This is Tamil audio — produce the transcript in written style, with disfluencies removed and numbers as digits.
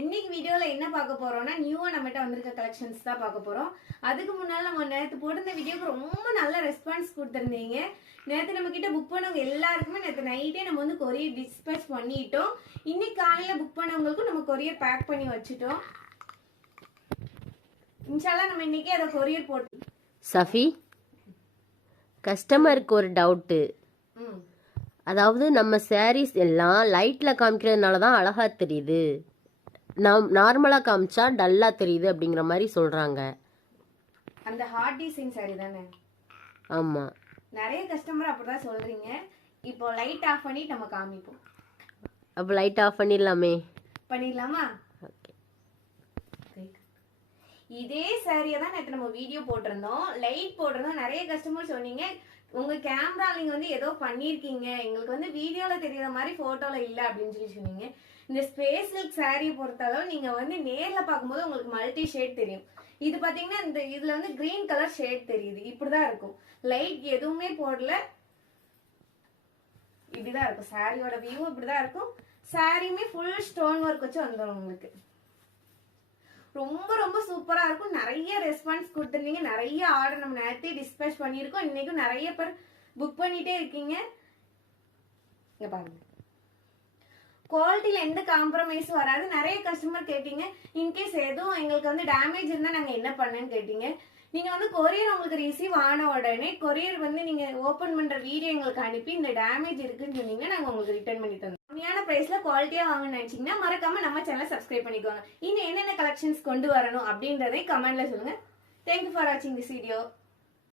இன்னைக்கு வீடியோல என்ன பார்க்க போறோம்னா நியூவா நம்மகிட்ட வந்திருக்க கலெக்ஷன்ஸ் தான் பார்க்க போறோம். அதுக்கு முன்னால நம்ம நேத்து போட்டிருந்த வீடியோக்கு ரொம்ப நல்ல ரெஸ்பான்ஸ் கொடுத்திருந்தீங்க. நேத்து நம்ம கிட்ட புக் பண்ணவங்க எல்லாருக்குமே நேத்து நைட்டே நம்ம வந்து கொரியர் டிஸ்பேச் பண்ணிட்டோம். இன்னைக்கு காலையில புக் பண்ணவங்களுக்கும் நம்ம கொரியர் பேக் பண்ணி வச்சுட்டோம். இன்ஷால்லா நம்ம இன்னைக்கே அதை கொரியர் போட்டு. சஃபி, கஸ்டமருக்கு ஒரு டவுட்டு. அதாவது நம்ம சாரீஸ் எல்லாம் லைட்டில் காமிக்கிறதுனால தான் அழகாக தெரியுது, நார்மலாக காமிச்சா டல்லாக தெரியுது அப்படிங்கிற மாதிரி சொல்கிறாங்க. அந்த ஹார்ட் டிசைன் சாரி தானே? ஆமாம், நிறைய கஸ்டமர் அப்படிதான் சொல்கிறீங்க. இப்போ லைட் ஆஃப் பண்ணி நம்ம காமிப்போம். அப்போ லைட் ஆஃப் பண்ணிடலாமே? பண்ணிடலாமா? ஓகே. இதே சாரியை தான் நேற்று நம்ம வீடியோ போட்டிருந்தோம், லைட் போட்டிருந்தோம். நிறைய கஸ்டமர் சொன்னீங்க உங்க கேமரா நீங்க வந்து ஏதோ பண்ணிருக்கீங்க, எங்களுக்கு வந்து வீடியோல தெரியற மாதிரி போட்டோல இல்ல அப்படின்னு சொல்லி சொன்னீங்க. இந்த ஸ்பேஸ் சில்க் சாரியை பொறுத்தளவு நீங்க வந்து நேர்ல பார்க்கும்போது உங்களுக்கு மல்டி ஷேட் தெரியும். இது பாத்தீங்கன்னா இந்த இதுல வந்து கிரீன் கலர் ஷேட் தெரியுது. இப்படிதான் இருக்கும், லைட் எதுவுமே போடல, இப்படிதான் இருக்கும். சாரியோட வியூ இப்படிதான் இருக்கும். சாரியுமே ஃபுல் ஸ்டோன் ஒர்க் வச்சு வந்துடும் உங்களுக்கு. ரொம்ப ரொம்ப சூப்பரா இருக்கும். நிறைய ரெஸ்பான்ஸ் கொடுத்துருந்தீங்க, நிறைய ஆர்டர் நம்ம நேரத்தை டிஸ்பேச் பண்ணியிருக்கோம். இன்னைக்கும் நிறைய பேர் புக் பண்ணிட்டே இருக்கீங்க. இங்க பாருங்க, குவாலிட்டியில எந்த காம்ப்ரமைஸும் வராது. நிறைய கஸ்டமர் கேட்டீங்க, இன்கேஸ் எதுவும் எங்களுக்கு வந்து டேமேஜ் இருந்தா நாங்க என்ன பண்ணேன்னு கேட்டீங்க. நீங்க வந்து கொரியர் உங்களுக்கு ரிசீவ் ஆன உடனே கொரியர் வந்து நீங்க ஓபன் பண்ற வீடியோ எங்களுக்கு அனுப்பி இந்த டேமேஜ் இருக்குன்னு சொன்னீங்கன்னா நாங்க உங்களுக்கு ரிட்டர்ன் பண்ணி தந்தோம். கம்மியான பிரைஸ்ல குவாலிட்டியா வாங்கணும்னு நினைச்சீங்கன்னா மறக்காம நம்ம சேனலை சப்ஸ்கிரைப் பண்ணிக்கோங்க. இன்னும் என்னென்ன கலெக்ஷன்ஸ் கொண்டு வரணும் அப்படின்றதை கமெண்ட்ல சொல்லுங்க. தேங்க்யூ ஃபார் வாட்சிங் திஸ் வீடியோ.